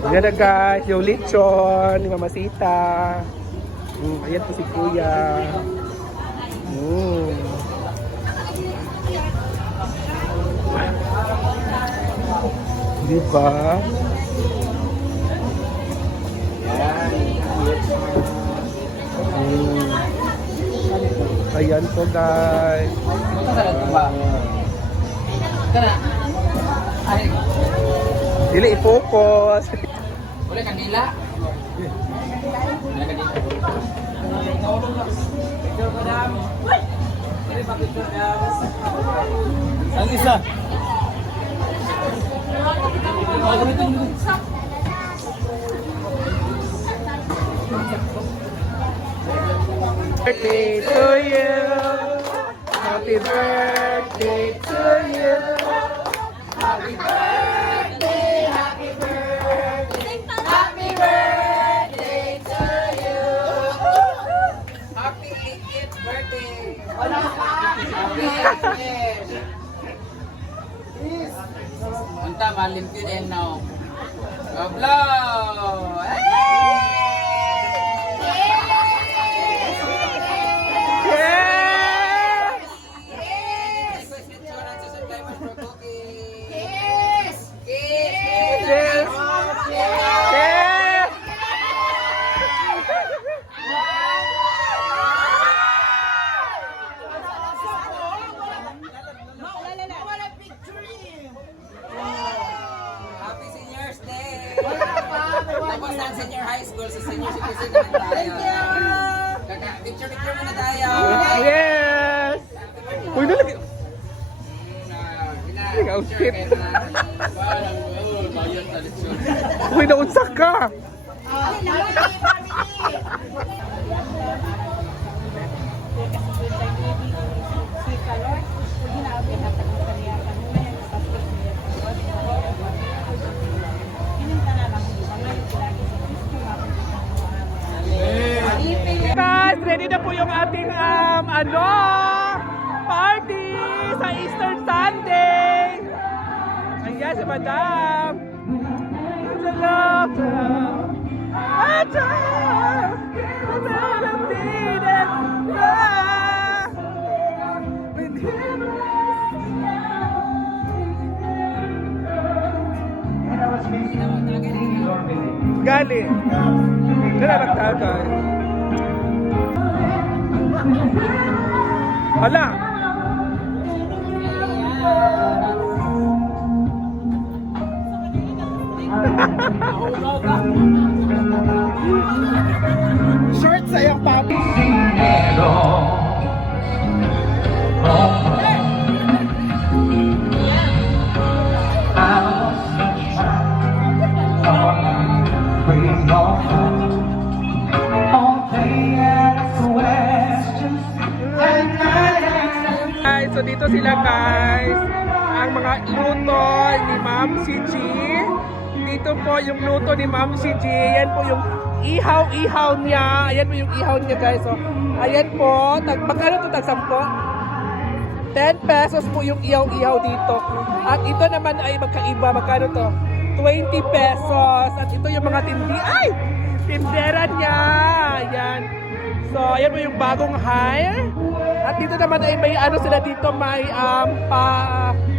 Ayan na guys, yung lechon, ni Mama Sita. Mm, ayan po si Kuya. Mm. Diba? Mm. Ayan po guys. Dili i-focus. boleh kanila. Ang isa. birthday to you. Happy birthday to you. Happy birthday, Happy 80th! Unta, malim ko din now. Goblo! Tapos na ang senior high school, sa senior citizen naman tayo. Kaka, picture-picture muna tayo. Yes! Uy, nalagay. Nag-outfit. picture kayo na. Parang, oh, bayad na lechon. Uy, naunsa ka. Ano, party sa Easter Sunday. Ayan si Madam. Gali. Kaya nagtagay. Hala. Sila guys. Ang mga luto ni Ma'am si. Dito po yung luto ni Ma'am si. Yan po yung ihaw-ihaw niya. Ayan po yung ihaw niya guys. So, ayan po. Tag, magkano to tag 10? 10 pesos po yung ihaw-ihaw dito. At ito naman ay magkaiba. Magkano to? 20 pesos. At ito yung mga tindi. Ay! Tindera niya. Ayan. So, ayan po yung bagong hire. At dito naman ay may ano sila dito, may um, pa,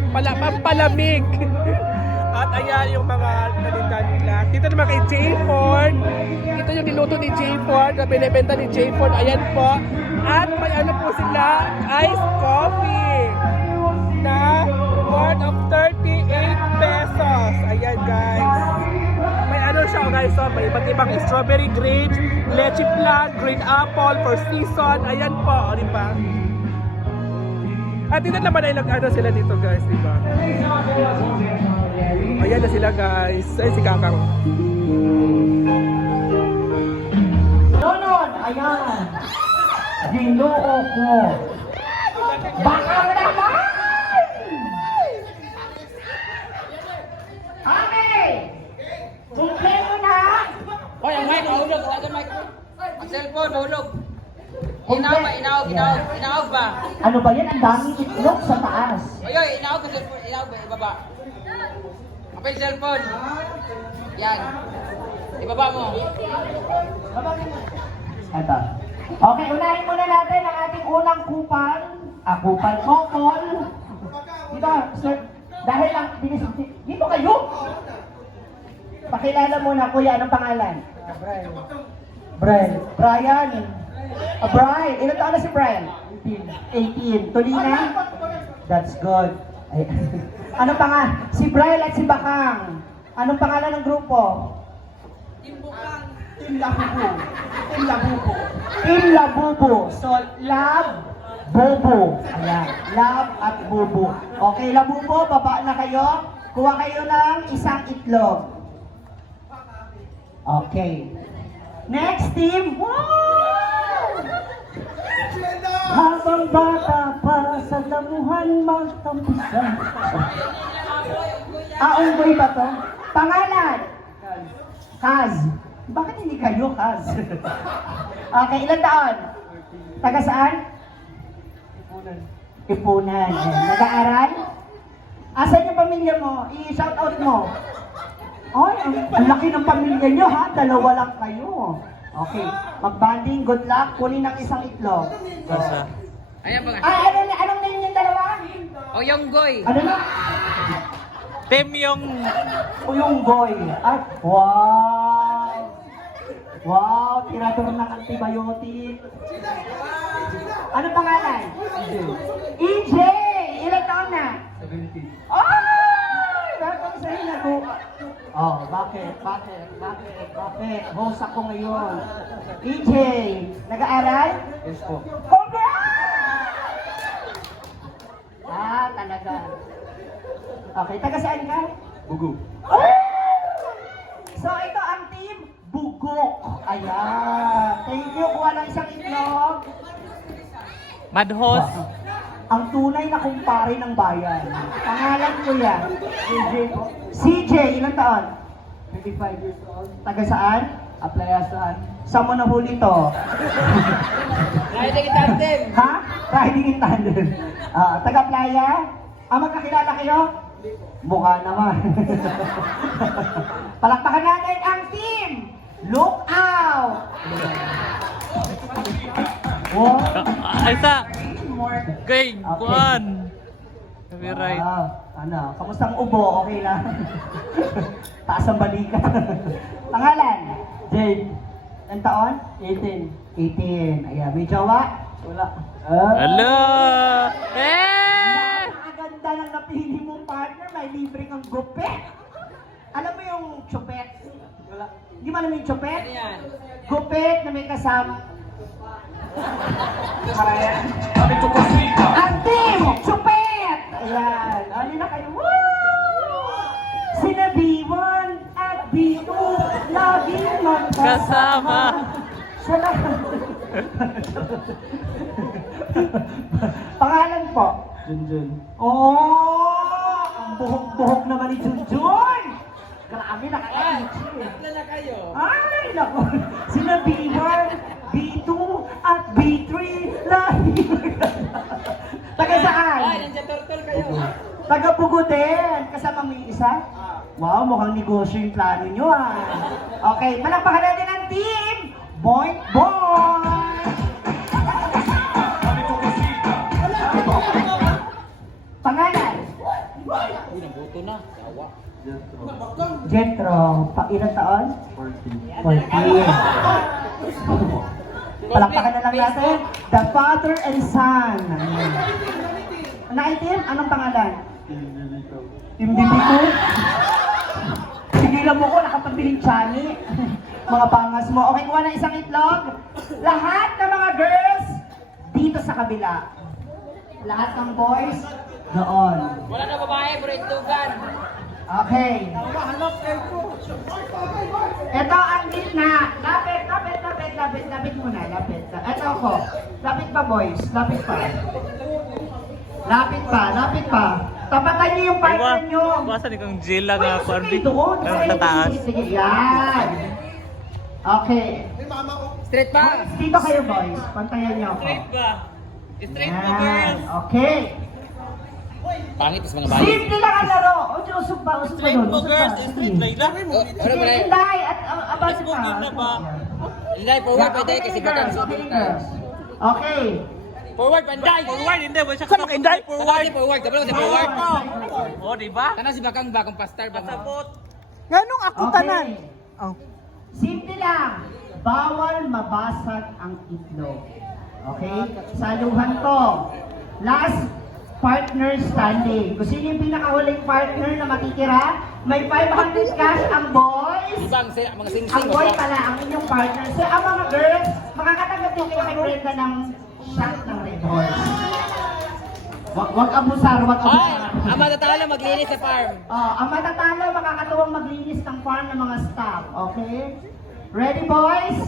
pala, pampalamig. At ayan yung mga nalinda nila. Dito naman kay J Ford. Ito yung niluto ni J Ford na binibenta ni J Ford. Ayan po. At may ano po sila, iced coffee na worth of 38 pesos. Ayan guys. May ano siya guys, so may iba't ibang strawberry grapes, leche plan, green apple for season. Ayan po, o, di ba? At dito naman ay nag-ano sila dito guys, di ba? Ayan na sila guys. Ay si Kakang. Nonon, ayan. Ginoo ko. Baka naman! Ate! Kumpleto na! Hoy, ang mic, mic. Ang cellphone, mahulog. Inaw ba? Inaw, inaw, inaw ba? Ano ba yan? Ang daming itlog sa taas. Oy, oy, inaw ka cellphone. Inaw ba? Ibaba. Apa yung cellphone? Yan. Ibaba mo. Ito. Okay, unahin muna natin ang ating unang kupal. Ah, kupal kokol. Dito, sir. Dahil lang, dito, dito kayo. Pakilala muna, kuya, anong pangalan? Brian. Brian. Brian. Ah, Brian. Ilan taon na si Brian? 18. 18. Tulina? That's good. Ay, anong pangalan? Si Brian at si Bakang. Anong pangalan ng grupo? Team Labubo. Team Labubo. Team Labubo. So, Lab, Bobo. Ayan. Lab at Bobo. Okay, Labubo, baba na kayo. Kuha kayo ng isang itlog. Okay. Next team. Wow! Habang bata pa sa damuhan magtampisan. Ah, unggoy ba to? Pangalan? Kaz. Bakit hindi kayo, Kaz? okay, ilan taon? Taga saan? Ipunan. Ipunan. Nag-aaral? Asan yung pamilya mo? I-shout out mo. Ay, ang laki ng pamilya nyo ha. Dalawa lang kayo. Okay. Mag-banding. Good luck. Kunin ng isang itlog. Asa? Ayan ba nga? Ah, ano, na- anong name yung dalawa? O yung goy. Ano na? Team yung... Ulunggoy. At wow! Wow, tirador ng antibiotic. Ano pangalan? EJ! Ilan taon na? 17. Ay! Bakit sa'yo nago? Oh, bakit? Bakit? Bakit? Bakit? Host ako ngayon. EJ, nag-aaral? Yes po. Ah, talaga. Okay, taga saan ka? Bugo. So ito ang team Bugok. Ayan. Thank you. Kuha ng isang itlog. Madhost. Ang tunay na kumpare ng bayan. Pangalan ko yan. CJ po. CJ, ilang taon? 25 years old. Taga saan? Aplayasan. Saan mo nahuli to? Riding tandem. ha? Riding in tandem. Ah, taga playa? Ah, magkakilala kayo? Mukha naman. Palakpakan natin ang team! Look out! Wow! Ay, sa... More. Kay, Okay. kuan. Copyright. Ah, ano, kamusta ang ubo? Okay lang. Taas ang balikat. Pangalan? Jade. Ilang taon? 18. 18. Ayan, may jowa? Wala. Ah. Hello! Eh! Napakaganda ng napili mong partner, may libre kang gupet. Alam mo yung chupet? Wala. Hindi mo alam yung chupet? Ano yan? Gupet na may kasama. Karaya. Ang team! Chupet! Ayan. Ano na kayo? Woo! Sina B1 at B2 laging magkasama. Kasama. Siya lang. Pangalan po? Junjun. Oh! Ang buhok-buhok naman ni Junjun! Grabe, nakaka-itchy. Tatlo na kayo. Ay, naku. Sina B1, B2, at B3. Lahi. Taga Ay, saan? Nandiyan turtle kayo. Taga Pugo din. Kasama mo yung isa? Wow, mukhang negosyo yung plano nyo ah. Okay, palakpakan natin ang team. Boy, boy! Pangalan? Uy, nabuto na. Sawa. Jetro. Pa ilang taon? 14. 14. Palakpakan na lang natin. The father and son. Ayan. Naitim, anong pangalan? Team Bibito. Sigilan mo ko, nakapabiling chani. mga pangas mo. Okay, kuha na isang itlog. Lahat ng mga girls, dito sa kabila. Lahat ng boys, doon. Wala na babae, puro itugan. Okay. Ito ang gitna. Lapit, lapit, lapit, lapit, lapit muna. Lapit. Ito ako. Lapit pa, boys. Lapit pa. Lapit pa, lapit pa. Tapatan niyo yung partner niyo. Kuwasan ikang Jill lang nga, Uy, Corby. sige, doon. Sa taas. Sige. Yan. Okay. Straight pa. Dito kayo, boys. Pantayan niyo ako. ba? Straight Yan. Okay. Pangit sa mga bayi. Simple lang ang laro. O, Diyos, usog pa, usog pa doon. Usog pa. Sige, Oh, ano ba na? Inday, at abas pa. Hindi, forward pa tayo kasi baka sa girls. Okay. Forward, panday! Forward, hindi. Wala siya Saan makinday? Forward! Forward, kabalo sa forward. Oh, di ba? Kana si Bakang Bakang Pastar ba? Ganong ako Okay. tanan. Oh. Simple lang. Bawal mabasag ang itlog. Okay? Saluhan to. Last partner standing. Kung sino yung pinakahuling partner na matitira, may 500 cash ang boys. Ibang sila, mga Ang sing-sing. boy pala, ang inyong partner. So, ang mga girls, makakatanggap din kayo kay Brenda ng shot ng Horse. Wag, wag abusar, wag Ay, abusar. ang matatalo maglinis sa farm. Oh, ang matatalo makakatuwang maglinis ng farm ng mga staff, okay? Ready boys?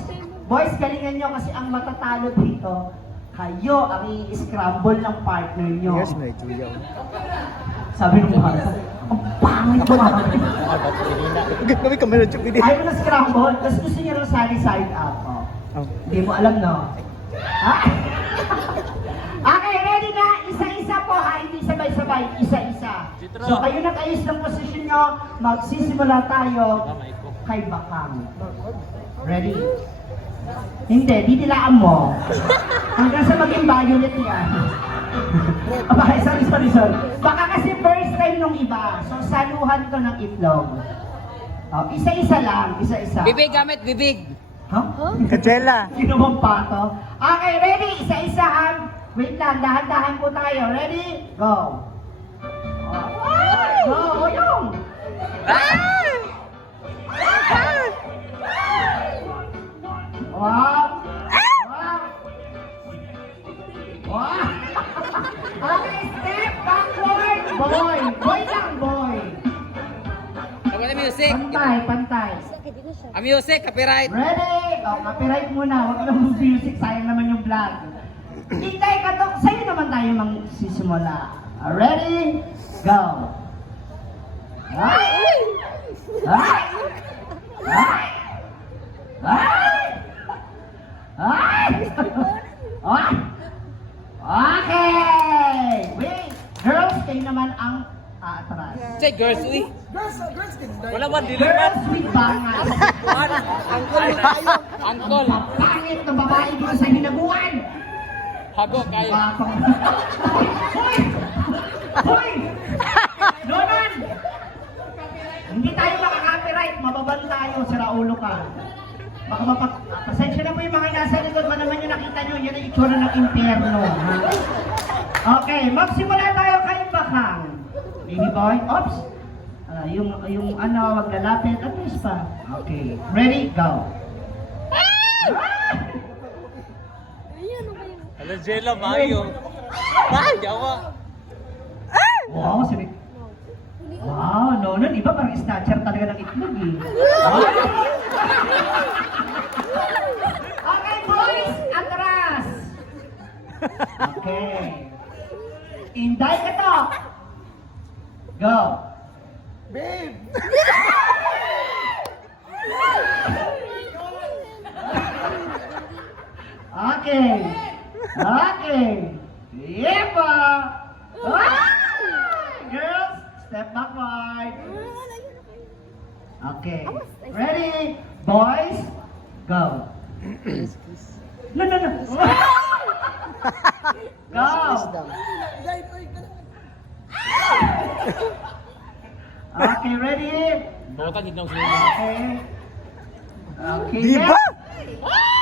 Boys, galingan nyo kasi ang matatalo dito, kayo ang i-scramble ng partner nyo. Julia. Sabi ng bata, ang pangit mo mga Kami kamera chuk video. Ayaw mo na scramble, tapos gusto niya rin sali side up. Oh. Oh. Hindi mo alam, no? Ha? Isa-isa po, ha? Hindi sabay-sabay. Isa-isa. So, kayo nag-ayos ng posisyon nyo. Magsisimula tayo kay Bakang. Ready? Hindi, didilaan mo. Hanggang sa maging violet yan. Aba, sorry, sorry, sorry. Baka kasi first time nung iba. So, saluhan ko ng itlog. Oh, isa-isa lang, isa-isa. Bibig gamit, bibig. Ha? Kachela. Sino bang pato? Okay, ready? Isa-isahan. Wait lang, dahan-dahan po tayo. Ready? Go. Go, Oyong! Wow! Wow! Wow! Okay, step backward, boy! Boy lang, boy! Na music? Pantay, pantay. Ang music, copyright. Ready? O, copyright muna. Huwag ng music. Sayang naman yung vlog. Hintay ka to. Sa'yo naman tayo magsisimula. Ah, Ready? Go. Ay! Ay! Ay! Ay! Ay! Ay! Okay! Wait! Girls, kayo naman ang aatras. Say, girls, uy. Wala ba, Girls with bangas. Angkol. Pangit na babae dito sa hinaguan. Hago kayo. Hoy! Hoy! Nonan! Hindi tayo makaka-copyright. Mababan tayo. Sira ulo ka. Baka mapag... Pasensya na po yung mga nasa likod. Ba naman yung nakita nyo? Yan ang itsura ng impyerno. ha? Okay, magsimula tayo kay Bakang. Baby boy, oops. Ah, yung, yung ano, wag lalapit. At least pa. Okay. Ready? Go. Ah! Ala Jela Mayo. Ay, yawa. Wow, sabi. Wow, no, no, iba parang snatcher talaga ng itlog eh. okay, boys, atras. Okay. Inday ka to. Go. Babe. Okay. Okay. Yepa. Ah! Girls, step backward. Okay. Ready? Boys, go. No, no, no. go. Okay, ready? Bota, hindi na Okay. Okay. Di ba? next.